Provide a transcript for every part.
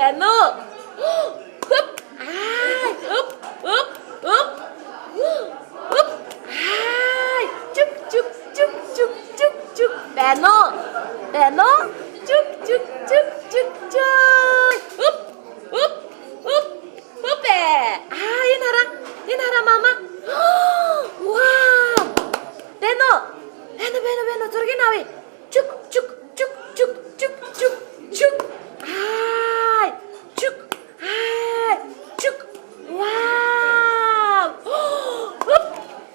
Beno. Hup. Ai. Up. Up. Up. Up. Ai. Chuk chuk chuk chuk chuk chuk. Beno. Beno. Chuk chuk chuk chuk chuk. Up. Up. Up. Up. Ah, Yan hara mama. Wow. Beno. Beno. Turgi nawi. Chuk chuk chuk chuk chuk chuk chuk. Ai. Chuk. Ai. Chuk. Wow. Up.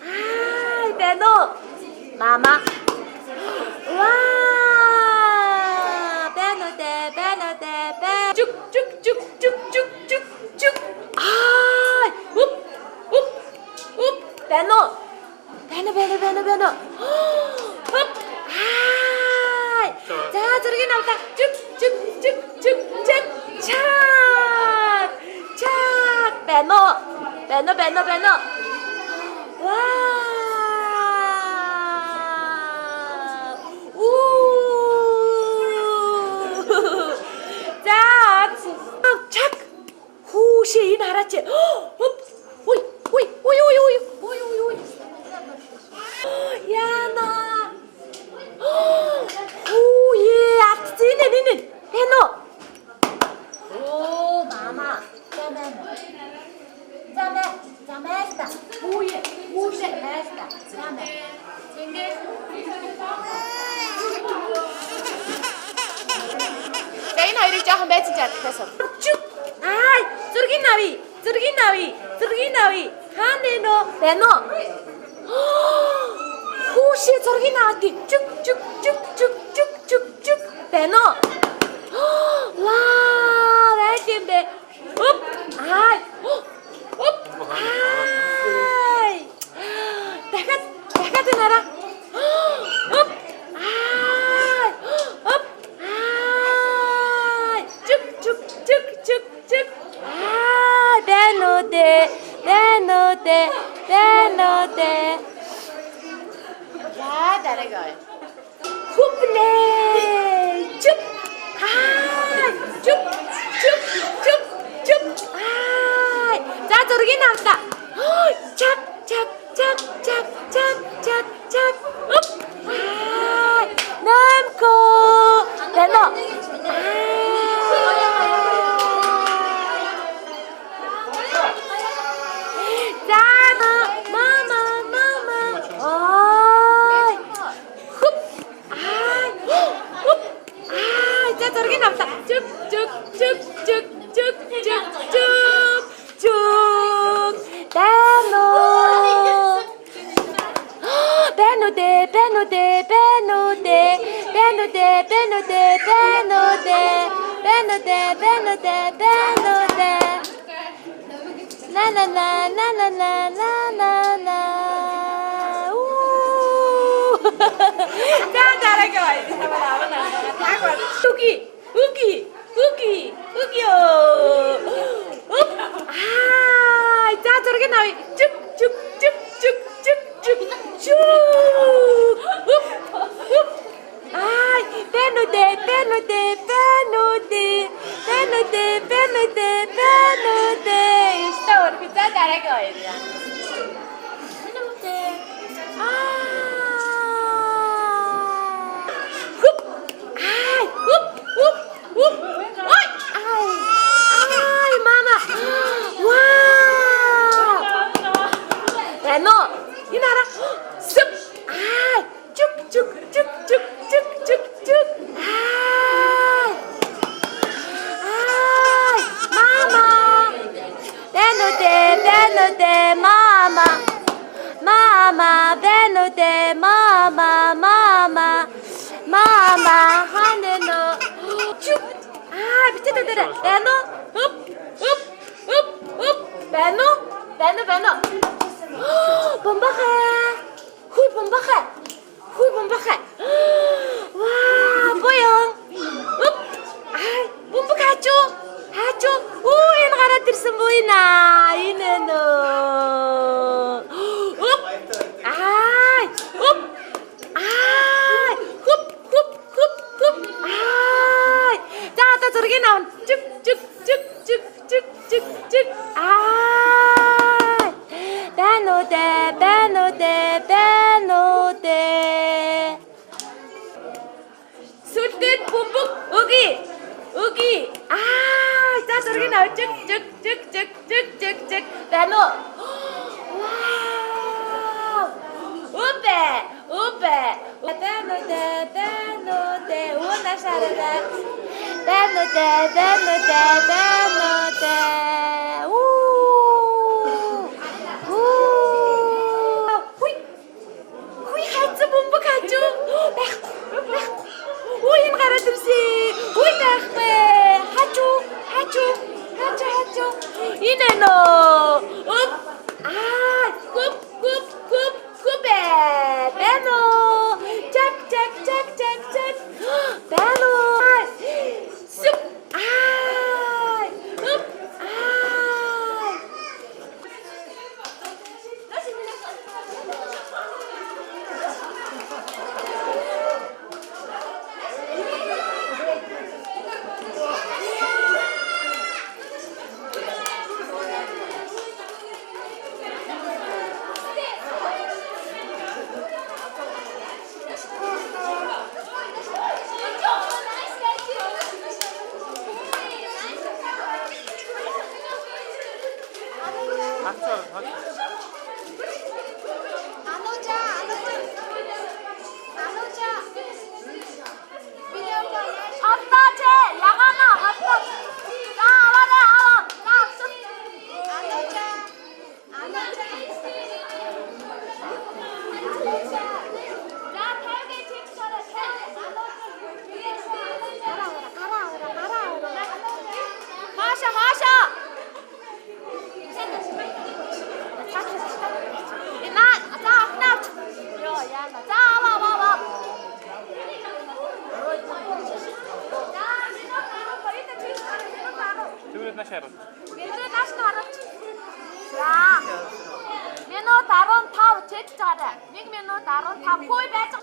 Ai, Beno. Mama. Wow. Beno de. Chuk chuk chuk chuk chuk chuk chuk. Ai. Up. Up. Up. Beno. Up. Ai. 자, 저렇게 나오다. 쭉. 착. Beno. Wow. 자, 착. 후시인 알았지? 오이. 야나. 오예, 악지네 니는. Beno. 오, 마마. Llama esta. Uy, esta. Llama. Đây này đi cho không bé chị chặt cái sập. Chút. Ai, 저기 나위. 하네노, Beno. 호시 저기 나왔디. 쭉. Beno. 와, 왜 업. 아이. Up! Ai! Dekat denara. Up! Ai! Up! Ai! Cuk. Ai! Beno de. Ya, dari gay. Huple! Cuk! Ai! Cuk. Ai! 자, 저렇게 나왔다. 착. 업. 아이, 남고. Beno. 자, 마마. 어이. 흡. 아이. 흡. 아이, 자, 저렇게 나왔다. 쭉. Beno de. Na. 자, 잘하게 와. 우기요. 아, 자, 저렇게 나와. 쭉. 아이, Beno de. Está orbita 잘하게 와야 돼. Beno, ini nara, sup, cuk, mama, Beno de, mama, haneno, cuk, 밑에 들어, Beno, up, Beno, bombahe, hui bombahe, wah, boyong, up, bomba hacu, yang ngara tersembuhin ini no, up, hup, 자, зургийг авна. Чүк чүк чүк чүк чүк чүк чүк. Байна уу дээ. Сүлдээд бөмбөг өгье. За зургийг авч чүк чүк чүк чүк чүк чүк чүк. Байна уу? Вау! Упе. Байна уу дээ. Уунашаарай. Байна уу дээ. Хуй хайцсан бөмбөг хажуу. Байхгүй. Энэ гараад ирсэн. Байхгүй. Хажуу. Энэ нөө. Гүп. Бэно. Чак. Бэно. Суп. Минут 15 чэж чараа. 1 минут 15 хөөе байж.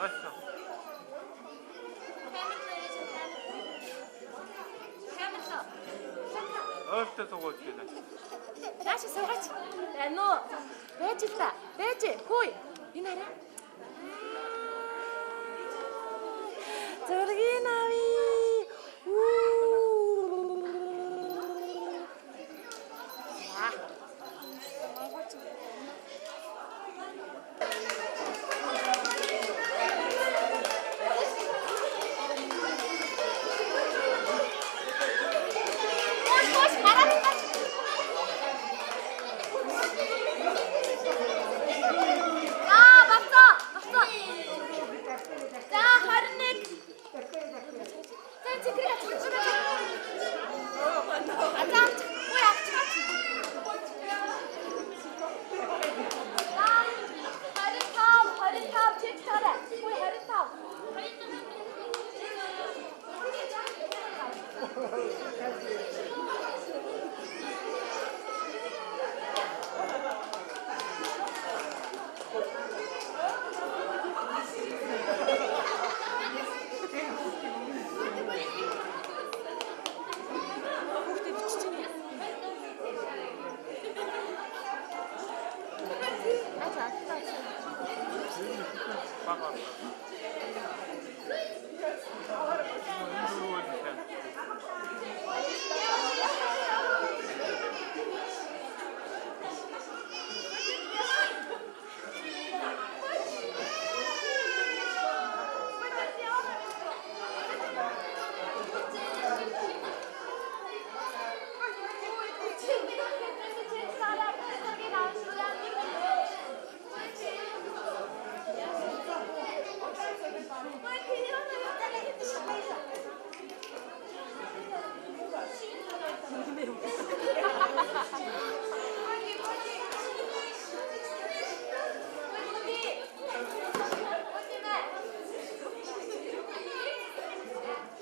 맛있어. Öfte soğuk dedi. Наши суугач. Байна уу? Байж л та. Байж. Хөөе. Энэ хараа. Зургийг авъя.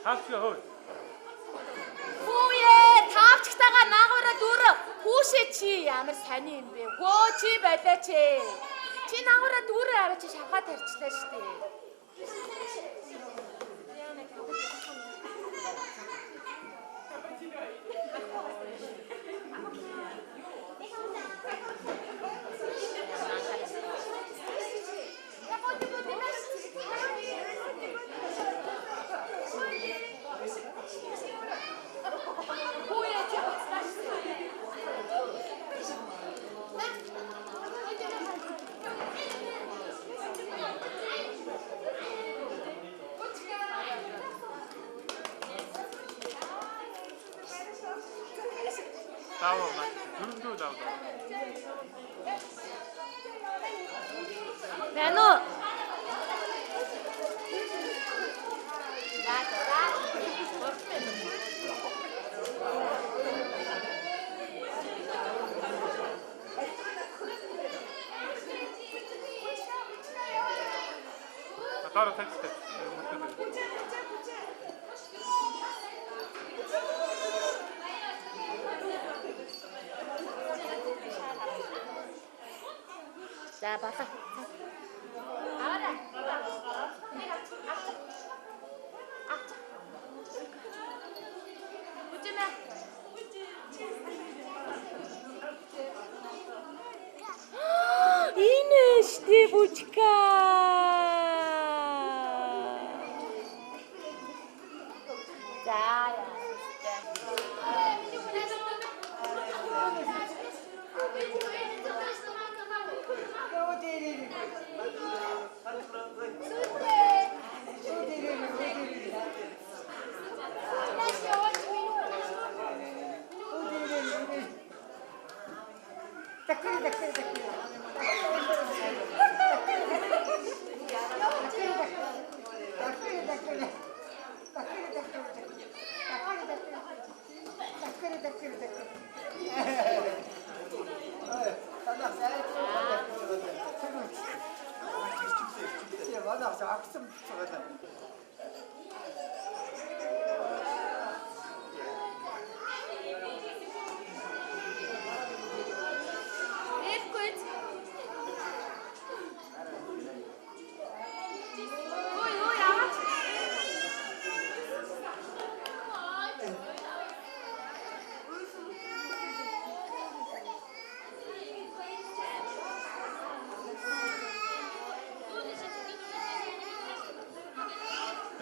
Хавчгаа хөөе. Хүүе, таавчтайгаа наагаараа дүүрэ. Хүүшээ чи ямар сони юм бэ? Хөө чи байлаач ээ. Чи наагаараа дүүрэ аваач шавхаа тарчлаа штэ. Даваа маа. Дөрөвдөө даваа. Байна уу? Дараа тагтай. За болоо. Аваарай. Үжинэ. Инэштэй бучка. За яа.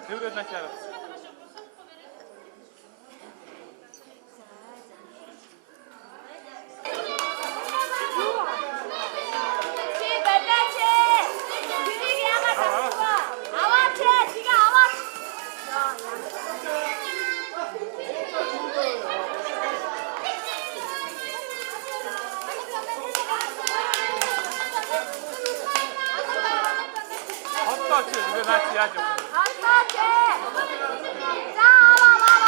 Тэврэл начаараа. Чи badaaч ээ. Тэрийг яагаад авахгүй? Аваач ээ, тийг аваач. Хоттооч 이거 наач яаж явах вэ? Хатаач ээ. За аваа.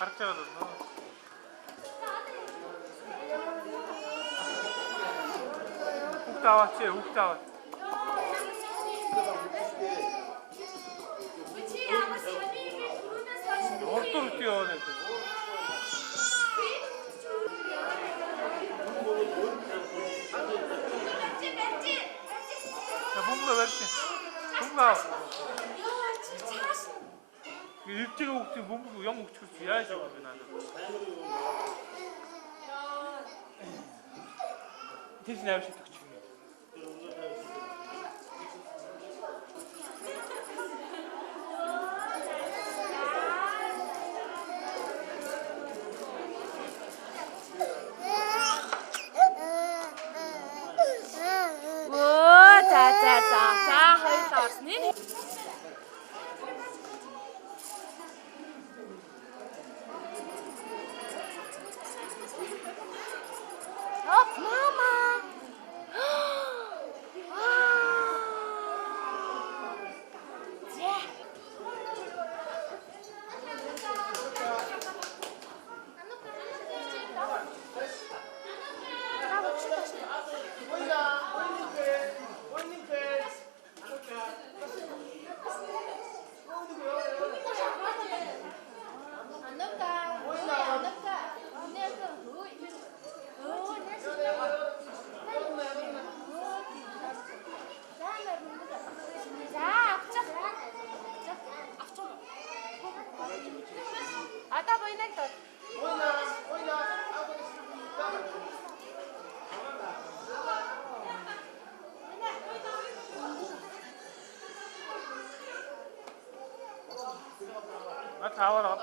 харж байгаа л нөө. Хүүхд аваач, хүүхд аваач. Ордор үгүй яваа нэг. Бомба барьсан. Бомба. Ирдэг хүүхдийн бомб юм өгчөж яаж явах вэ надад? Тэс навш өгч юм. За хоёулаа орсны. Мама.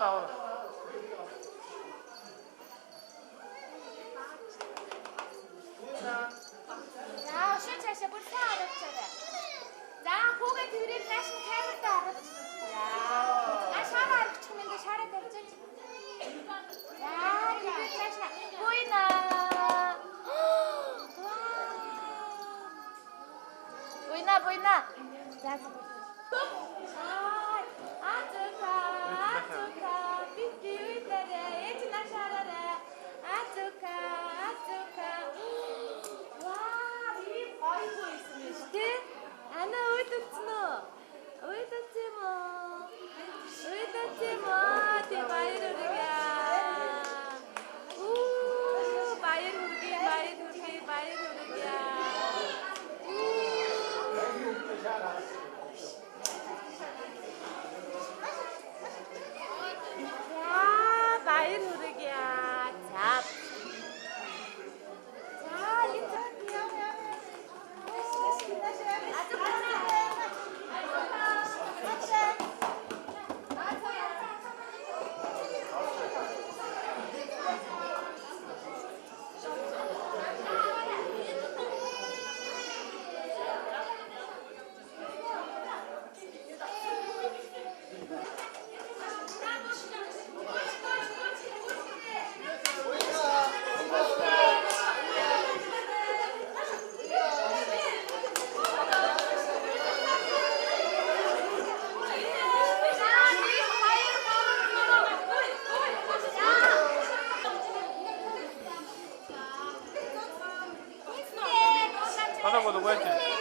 Аваа. За, шин цаашаа бүр сайн оруулчихарай. За, хүүгээ тэрийг нааш нь камертаа оруулж. За. Ашаараа оруулчих юм энэ шаараа тавьчих. За, тэрийг нааш нь. Буйна. Буйна. За. 바닥으로 가야지.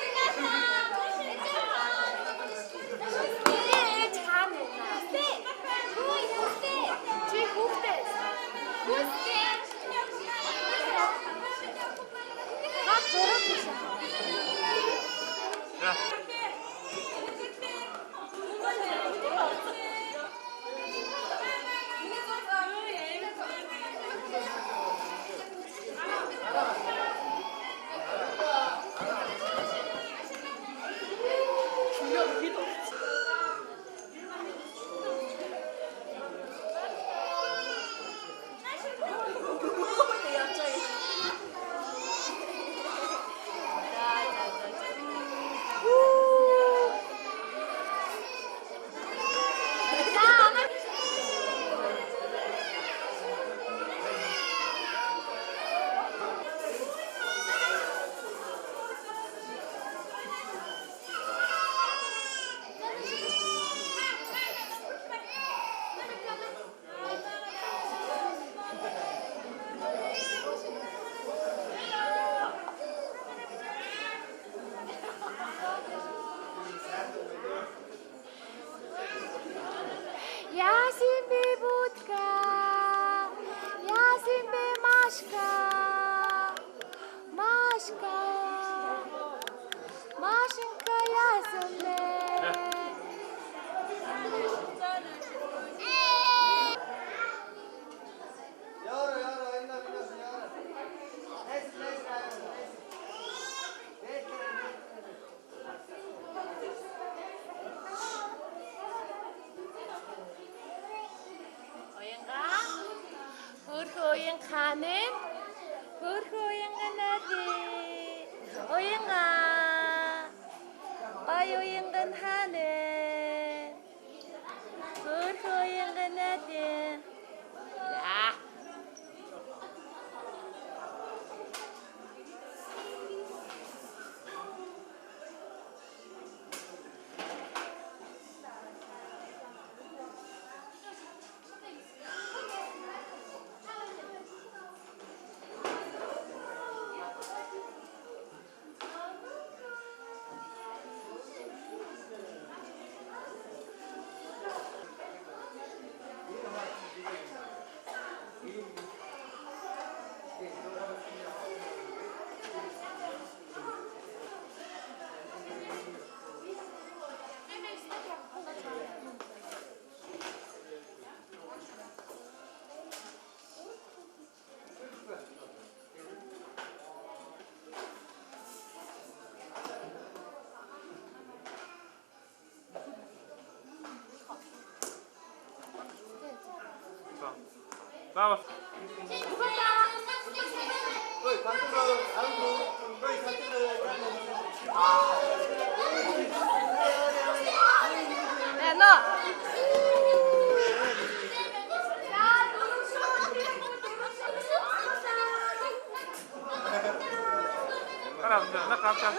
하나 먼저 나 감자 한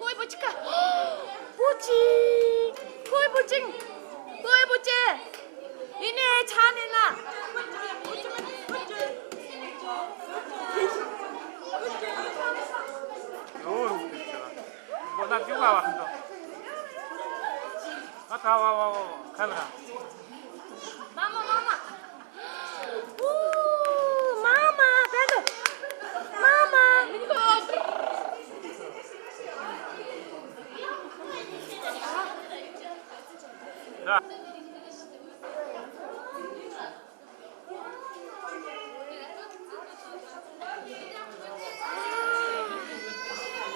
Ôi bố chích à? Bố chi? Ôi bố chinh? Ôi bố chê? 이네 차네나. 뭐나 끼고 와 한다. 다 와 카메라. Mama. Mama, Pedro. Mama. 자.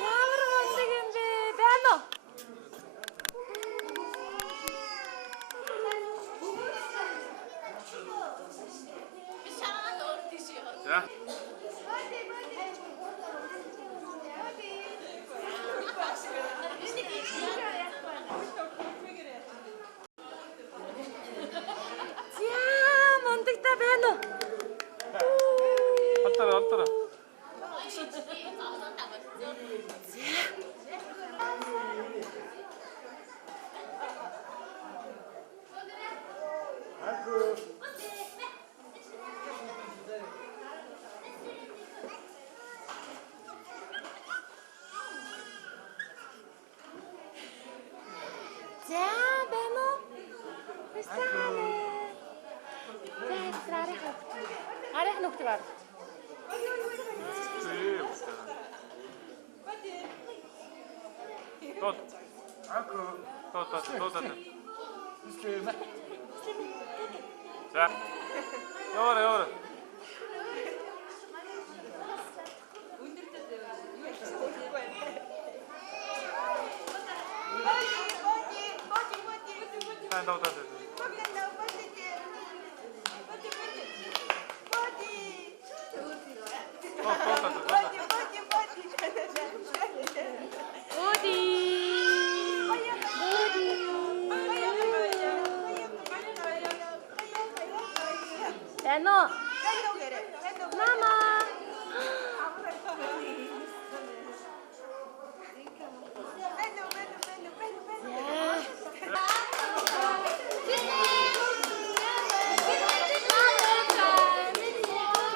Ямар гондог юм бэ? Байна уу? 자. За, мондогтой байна уу? алтара. За, байна уу? Бисаа. За, арих нөхдөг ар. 또. 자. 여래. 나오다. Ano? Mama.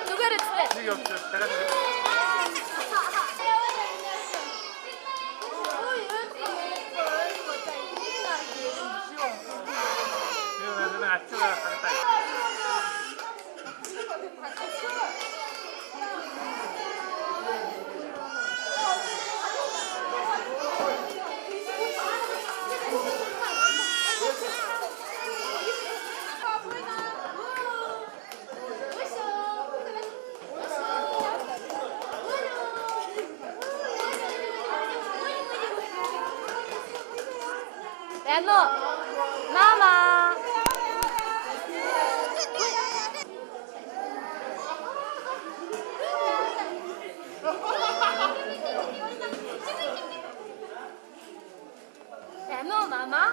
누가 그랬대? 이게 없어. 제가 이거 내가 아침에 갔다. Ano? Mama. Ano, Mama?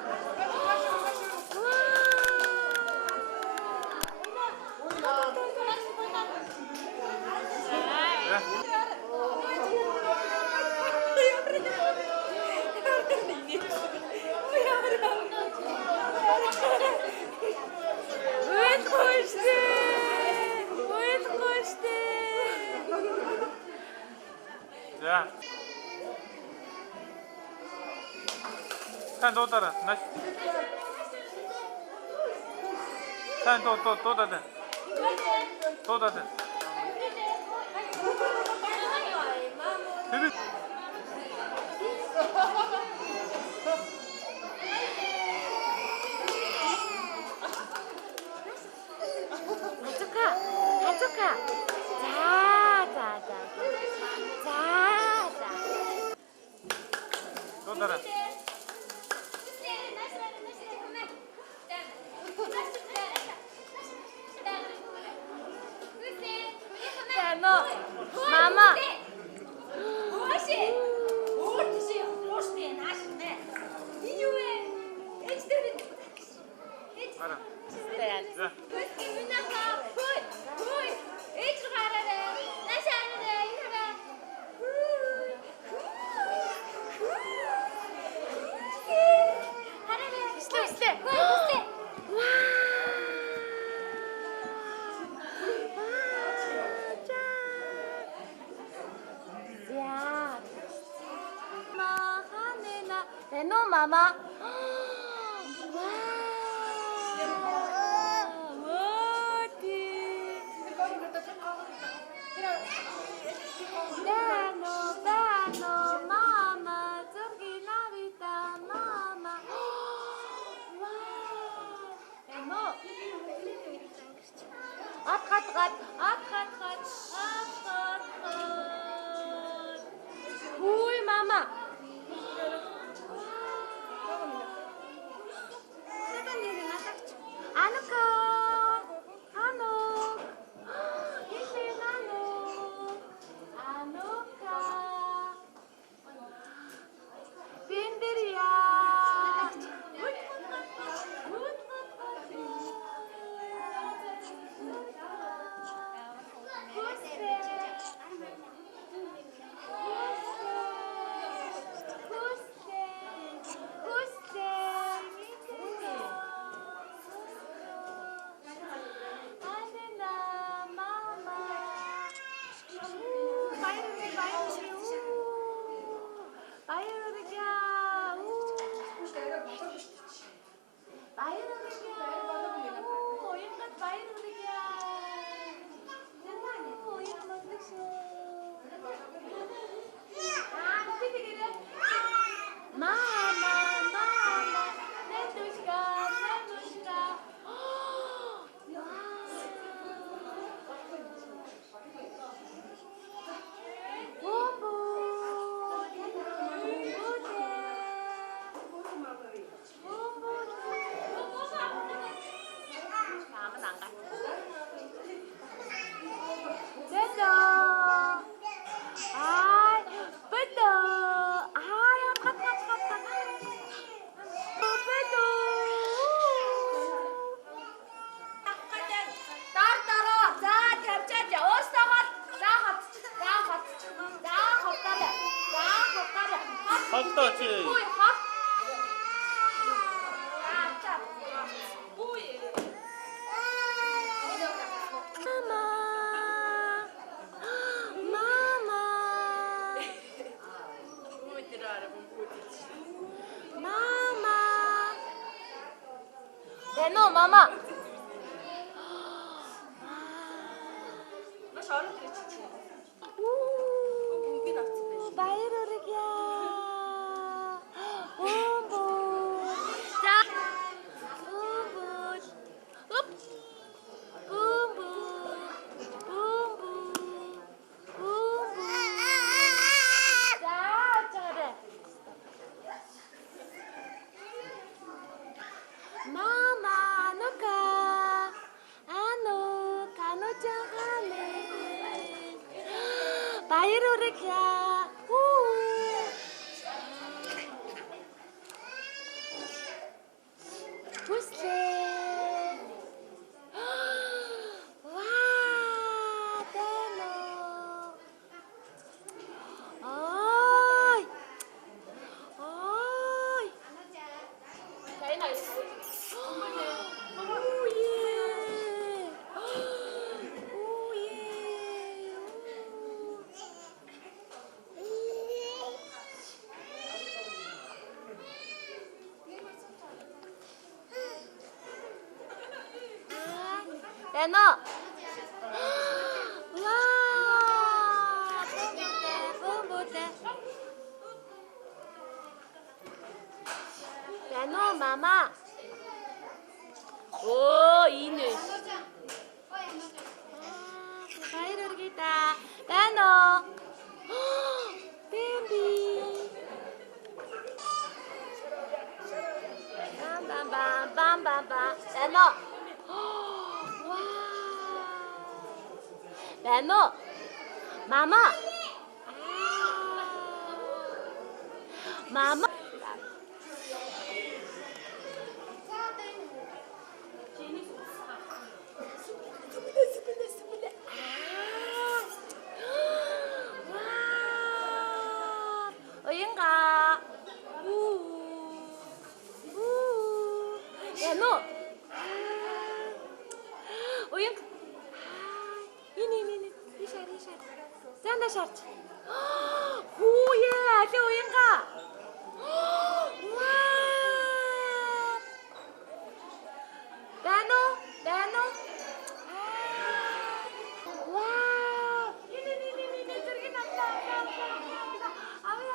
자. 산 또 따라. 나. 산 또 닫아. 또 닫아. 가져가. 자. 또 따라. Мама. Өөшөө. Өөр тийшээ өөшөө нааш нэ. Энэ юу вэ? Эцтэй. Ара. За. Көсгий минаха. Хөөе. Хөөе. Ээж гараарэ. Нашаарэ. Инарэ. Хараа. Стэ. Стэ. Hello, Mama. Wow. What is? Bano, Mama. Toki Navita, Mama. Wow. Hello. At. Hui, Mama. Anuka, Anuk, Isin Anuka, Bindiria, Халтаач. Hello, Mama. Beno. Wow. Bumbude. Beno, Mama. Oh, ini. Ayo kita. Beno. Baby. Bam. Beno. Beno, Mama. Mama. 어인가? 야, 너. 어인. 이니. 이샤. 짠다 샤트. 오예, 아기 어인가? 와. 나노. 와. 이니 저기 남다. 아야.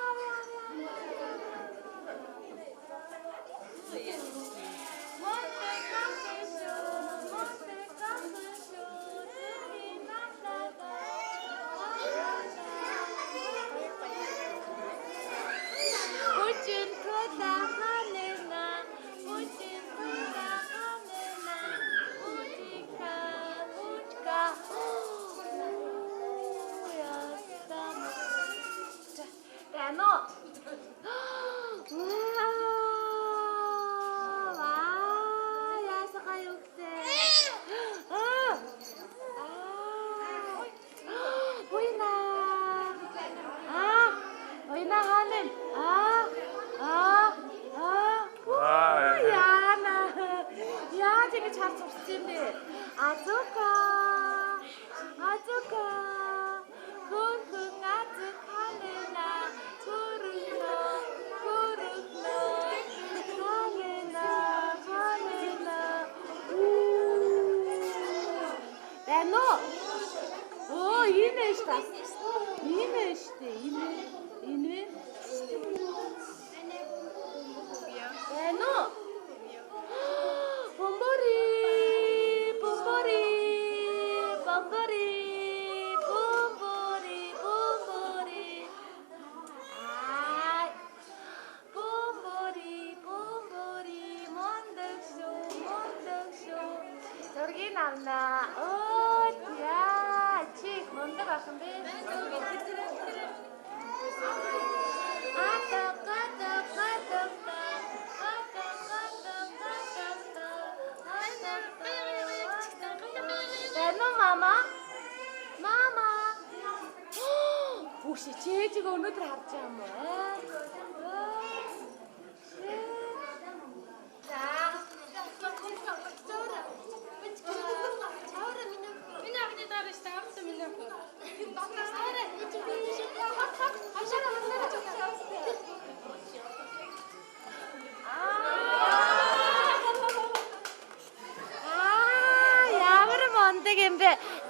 혹시 제지가 오늘들 합지 한번.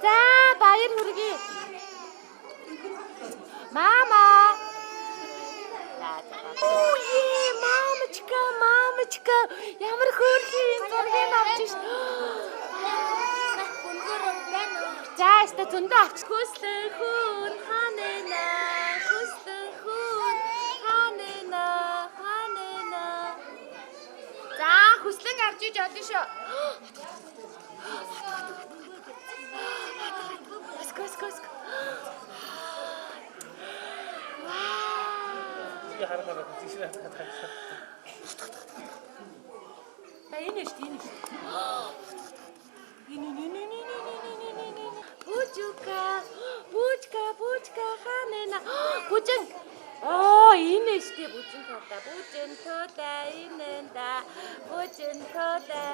자, 바일 후르기. 마마. 오예, 마마치카. ямар хөөрхий зургийг авч ш. За, өстө зөндөө авч. Хүслэн хүн ханена. За, хүслэн авч иж одно шүү. Скос. 이게 하나하나 드시나 다. 나 이네. 부츠카 하네나. 부츠. 이네시대 부츠 토다. 부츠 토다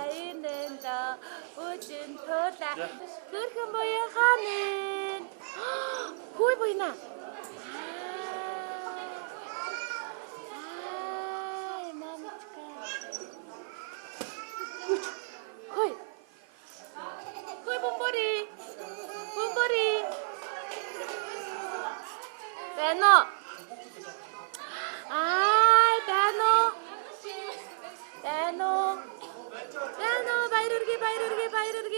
있는다. 그렇게 뭐야 하는. 보이 보이나? Hoi bomboree. Beno.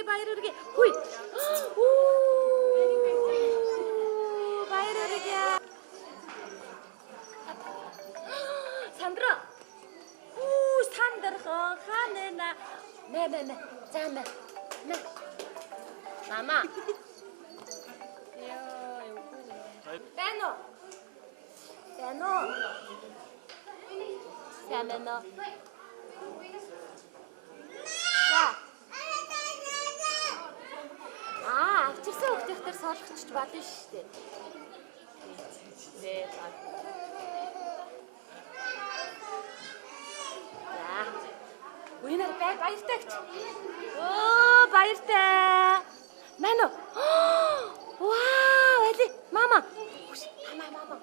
바이르르게. 호이. 바이르르게. 산들아. 산들 하네나. 네. 자나. 나. 마마. Байна уу? Байна уу? Сайн байна уу? За. Авчирсан хүүхдээр суулгачч болно шүү дээ. Дээ. За. Уянаар баяртай гэж. Оо, баяртай. Мань уу? Вау, эли, мама. Мама.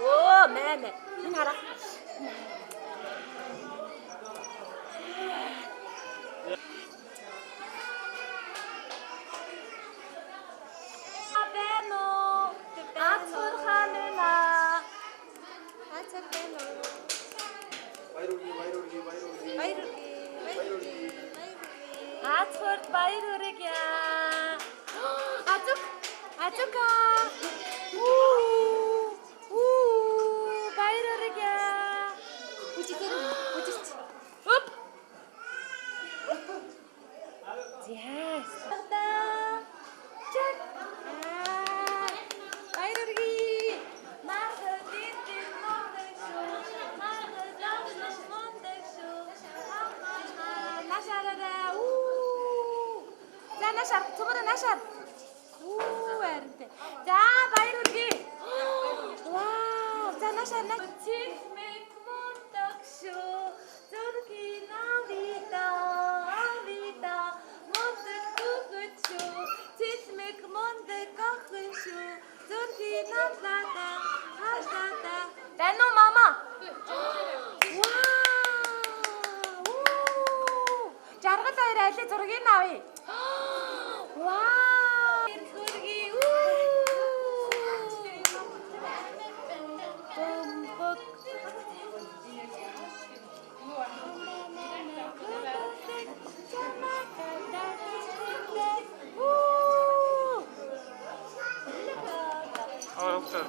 Оо, мама. Энэ хараа. Ацхурд баяр хүргье. Азука. Баяр хүргье. Үжиж. Оп. Yes. Чак. Баяр хүргье. Нашар, цогоор нашар. Аринтэй. За баяр хүргэе. Вау, за нашар. Чимэк монтаг шүү. Зүрхийн авида. Монтаг өгөч шүү. Чимэк монтаг өгөч шүү. Зүрхийн авлада. Хашата. Байна уу мама? Вау. Жаргал хоёр алей зургийг авъя. Вау! Хүргий. Бомбок. Окей.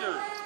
Ирчээ.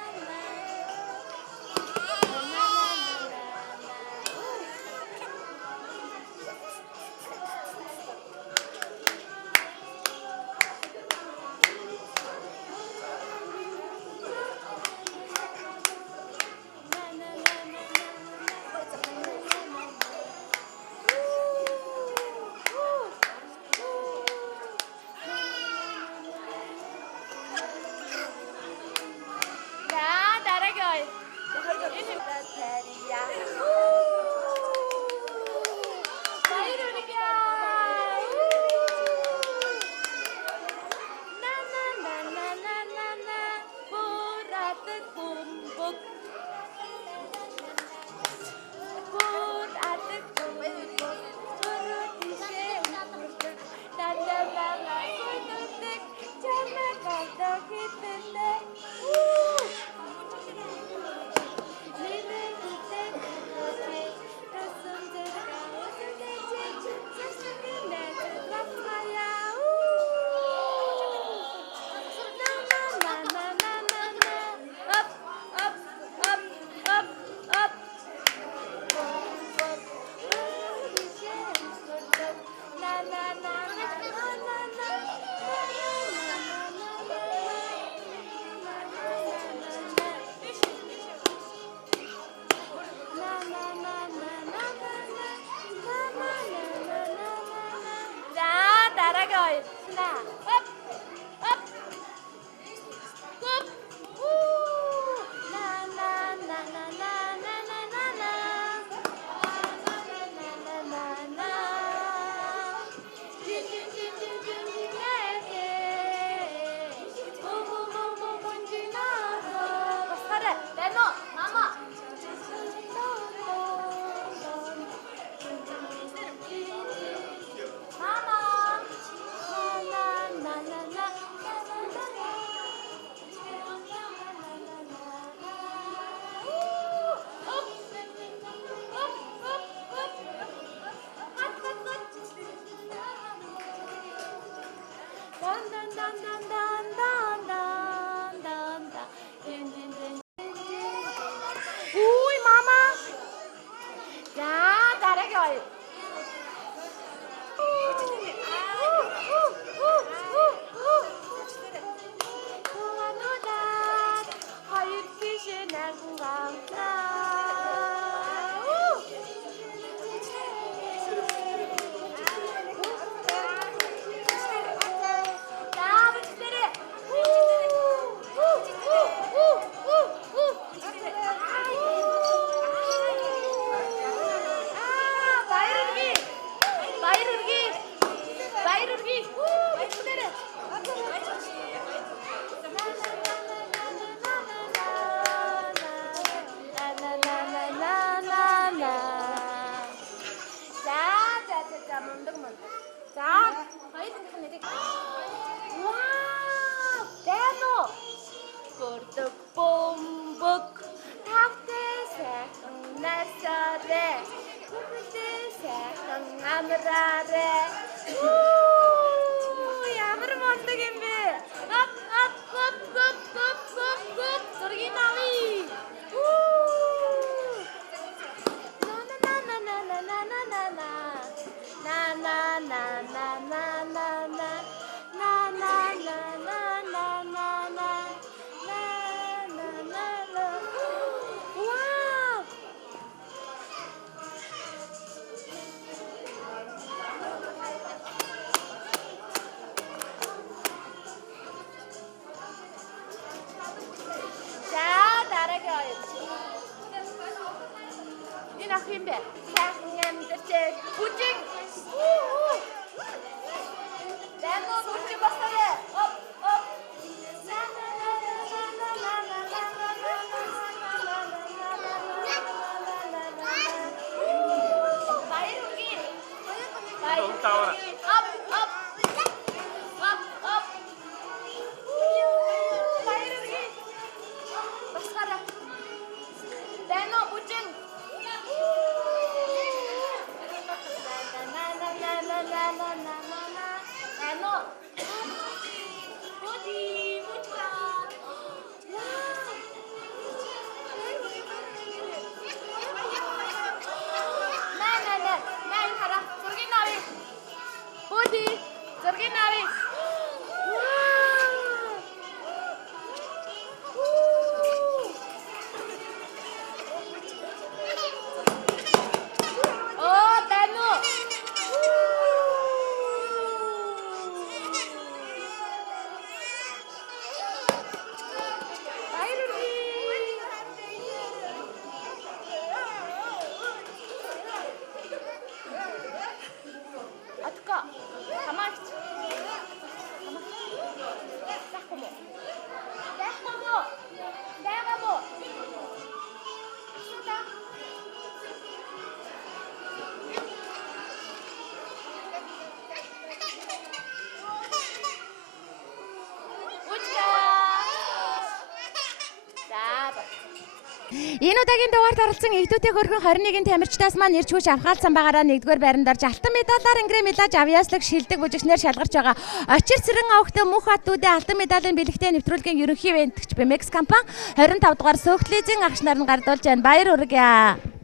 Энэ удаагийн дугаард оролцсон Игдүүтэй хөрхөн 21-ийн тамирчдаас маань ирж хүч авахаалсан байгаараа 1-р байранд орж алтан медалаар ингрээ-медалж авьяаслаг шилдэг бүжигчнэр шалгарч байгаа. Очир цэрэн авахтай мөнх хат дүүдээ алтан медалийн бэлэгтэй нэвтрүүлгийн ерөнхий ивэнтгч Бэмекс компани 25 дугаар Сөөхлэзийн агш нар нь гардуулж байна. Баяр хүргье.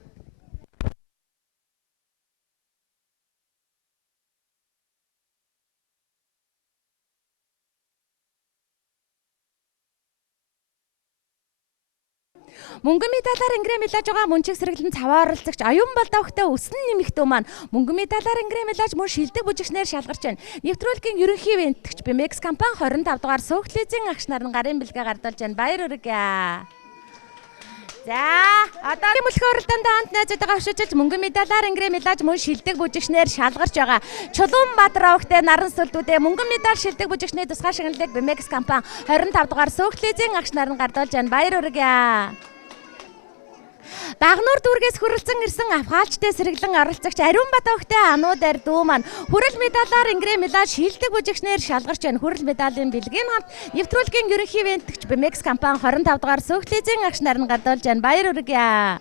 Мөнгөн медалаар ингрээ-медалж байгаа мөн чиг сэргэлэн цаваа оролцогч Аюун Балдаахтай өсөн нэмэгдүү маань мөнгөн медалаар ингрээ-медалж мөн шилдэг бүжигчнэр шалгарч байна. Нэвтрүүлгийн ерөнхий ивэнтгч Бэмекс компани 25 дугаар Сөөхлэзийн агш нар нь гарын бэлгээ гардуулж байна. Баяр хүргье. За, одоогийн мөлхөө оролдоонд хамт найзуудаа авчирч мөнгөн медалаар ингрээ-медалж мөн шилдэг бүжигчнэр шалгарч байгаа. Чулуунбаатар авахтай наран сүлдүүдээ мөнгөн медаль шилдэг бүжигчний тусгай шагналыг Бэмекс компани 25 дугаар Сөөхлэзийн агш нар нь гардуулж байна. Баяр хүргье. Багнуур дүүргээс хүрэлцэн ирсэн авхаалчтай сэргэлэн оролцогч Ариун Батохтой ануудаар дүү маань хүрэл медалаар ингрээ-медаль шилдэг бүжигчнэр шалгарч байна. Хүрэл медалийн бэлгийн хамт нэвтрүүлгийн ерөнхий ивэнтгч Бэмекс компани 25 дугаар Сөөхлэзийн агш нар нь гардуулж байна. Баяр хүргье.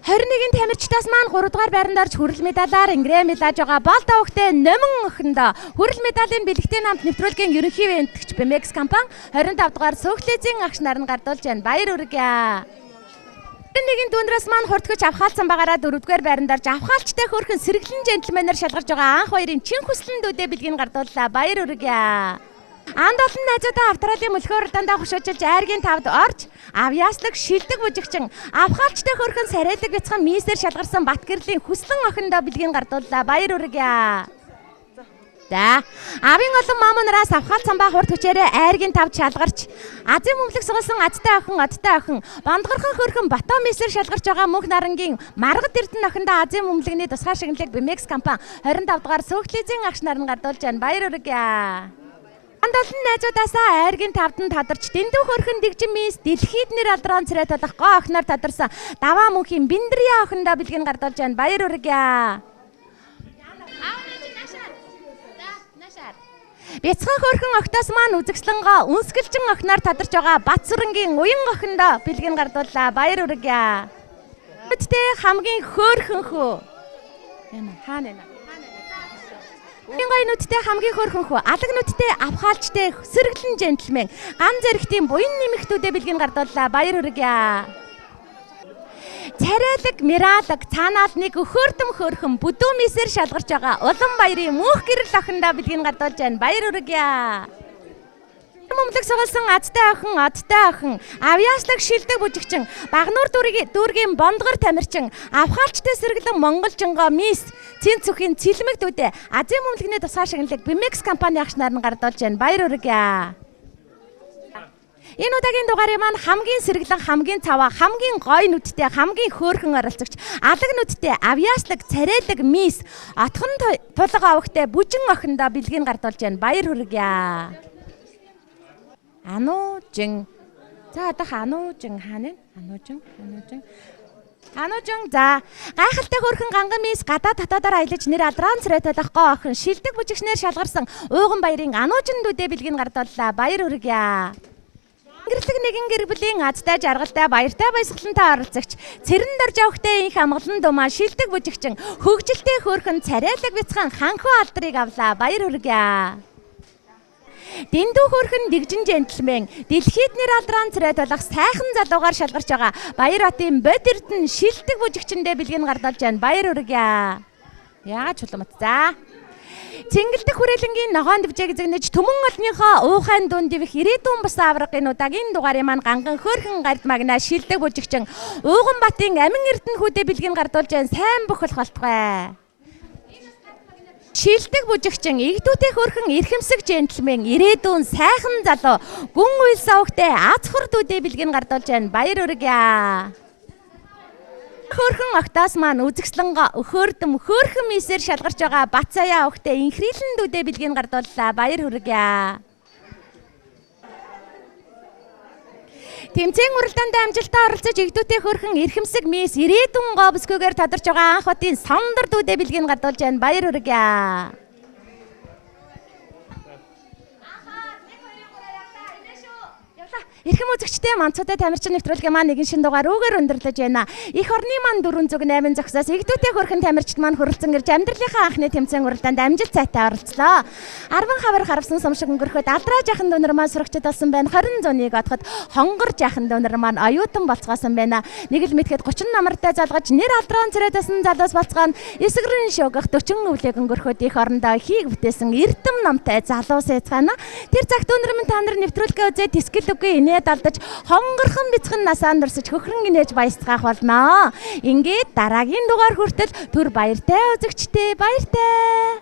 21-ийн тамирчдаас маань 3 дугаар байранд орж хүрэл медалаар ингрээ-медалж байгаа бол давхтай Номон охиндоо хүрэл медалийн бэлэгтэй хамт нэвтрүүлгийн ерөнхий ивэнтгч Бэмекс компани 25 дугаар Сөөхлэзийн агш нар нь гардуулж байна. Баяр хүргье. 21-ийн дүүнраас маань хурдгаж авхаалсан байгаараа 4-р байранд орж авхаалчтай хөрхөн сэргэлэн джентльменээр шалгарч байгаа анх хоёрын чин хүслэн дүүдээ бэлгийг гардууллаа. Баяр хүргье. Анд олон найзуудаа автралын мөлхөө оролдоонд хушуулж айргийн 5-д орж авьяаслаг шилдэг бүжигчин авхаалчтай хөрхөн сарайлаг бяцхан мисээр шалгарсан Батгэрлийн хүслэн охиндоо бэлгийг гардууллаа. Баяр хүргье. За, авийн олон маамнараас авхаалсан ба хурд хүчээрээ айргийн 5-д шалгарч Азийн мөнгөлөг сугалсан адтай охин бандгархан хөрхөн Батоо мисээр шалгарч байгаа мөнх нарангийн Маргад Эрдэнэ охиндоо Азийн мөнгөлөгний тусгай шагналыг Бэмекс компани 25 дугаар Сөөхлэзийн агш нар нь гардуулж байна. Баяр хүргье. Анд олон найзуудаасаа айргийн 5-д нь тадарч дэндүү хөрхөн дэгжин мис дэлхийд нэр алдран царай толох гоо охиноор тадарсан даваа мөнхийн Биндрия охиндоо бэлгийг гардуулж байна. Баяр хүргье. Бяцхан хөрхөн охтоос маань үзэгслэнгоо үнсгэлжин охиноор тадарч байгаа Батсүрэнгийн уян охиндоо бэлгийг гардууллаа. Баяр хүргье. Нүдтэй хамгийн хөөрхөн хөө. Хаана нэ? Гой нүдтэй хамгийн хөөрхөн хөө. Алаг нүдтэй авхаалчтай сэргэлэн джентльмен ган зэрэгтийн буян нэмэгтүүдээ бэлгийг гардууллаа. Баяр хүргье. Царайлаг, миралаг, цаанаалныг өхөөрдөм хөөрхөн бүдүү мисээр шалгарч байгаа улан баярын мөнх гэрэл охиндоо бэлгийг гардуулж байна. Баяр хүргье. Мөнгөлөг сугалсан адтай охин, авьяаслаг шилдэг бүжигчин, Багнуур дүүргийн бондгор тамирчин, авхаалчтай сэргэлэн монголжингоо мис, цэн цүхийн цэлмэгдүүдээ Азийн мөнгөлөгний тусгай шагналыг Бэмекс компани агш нар нь гардуулж байна. Баяр хүргье. Энэ удаагийн дугаарыг маань хамгийн сэргэлэн, хамгийн цаваа, хамгийн гой нүдтэй, хамгийн хөөрхөн оролцогч, алаг нүдтэй, авьяаслаг, царайлаг, мис, отхон тулга авахтай бүжин охиндоо бэлгийг гардуулж байна. Баяр хүргье. Ануужин. За одоох Ануужин хаана вэ? Ануужин за гайхалтай хөрхөн ганган мис гадаа татаадаар аялаж нэр алдран царай толох гоо охин шилдэг бүжигчнэр шалгарсан ууган баярын Ануужин дүүдээ бэлгийг гардууллаа. Баяр хүргье. Гэрэлэг нэгэн гэр бүлийн азтай жаргалтай баяртай баясгалантай оролцогч цэрэн дорж авахтай инх амгалан думаа шилдэг бүжигчин хөгжилтэй хөөрхөн царайлаг бяцхан ханхуу алдрыг авлаа. Баяр хүргье. Дэндүү хөрхөн дэгжин джентльмен дэлхийд нэр алдран царай толох сайхан залуугаар шалгарч байгаа Баяр-Хотын Бод Эрдэнэ шилдэг бүжигчэндээ бэлгийг гардуулж байна. Баяр хүргье. Яагаад чулуумт за Цэнгэлдэх хүрээлэнгийн ногоон дэвжээг зэгнэж төмөн олныхоо уухайн дуун дивэх ирээдүйн бус аврагын удаагийн дугаарыг маань ганган хөөрхөн гард магнаа шилдэг бүжигчин Ууган Батын Амин Эрдэнэ хүүдээ бэлгийг гардуулж байна. Сайн бөхөл холтгой. Шилдэг бүжигчин Игдүүтэй хөрхөн эрхэмсэг джентльмен ирээдүйн сайхан залуу гүн уйл савхтай аз хур дүүдээ бэлгийг гардуулж байна. Баяр хүргье. Хөрхөн октоос маань үзэгслэнгоо өхөөрдөм хөөрхөн мисээр шалгарч байгаа Бацаяа охтой инхрийлэн дүүдээ бэлгийг гардууллаа. Баяр хүргье. Тэмцээн уралдаанд амжилтаа оролцож Игдүүтэй хөрхөн эрхэмсэг мис ирээдүйн говскөгээр тодорч байгаа анх хотын Сондар дүүдээ бэлгийг гардуулж байна. Баяр хүргье. Эрхэм үзэгчдээ Манцуудад тамирчин нэвтрүүлгийн маань нэгэн шин дугаар үгээр өндөрлөж байна. Эх орны маань 408 зогсоос Игдүүтэй хөрхэн тамирчид маань хүрэлцэн ирж амьдралынхаа анхны тэмцээн уралдаанд амжилт сайтай оролцлоо. 10 хавар харавсан сумшиг өнгөрөхөд алдраа жахан дүүнер маань сурагчид болсон байна. 20 зууныг одоход хонгор жахан дүүнер маань оюутан болцгоосон байна. Нэг л мэдхэд 30 намартай залгаж нэр алдрaan царайдасан залуус болцгоо нь эсгэрэн шуугах 40 өвлийг өнгөрөхөд эх орондоо хийг бүтээсэн эрдэм номтой залуус эцгаана. Тэр цагт дүүнер минь та нар нэвтрүүлгээ үзээд тэскэл үгүй далдаж хонгорхон бяцхан насаан дурсаж хөхрөн инээж баясцгаах болно. Ингээд дараагийн дугаар хүртэл түр баяртай үзэгчдээ баяртай.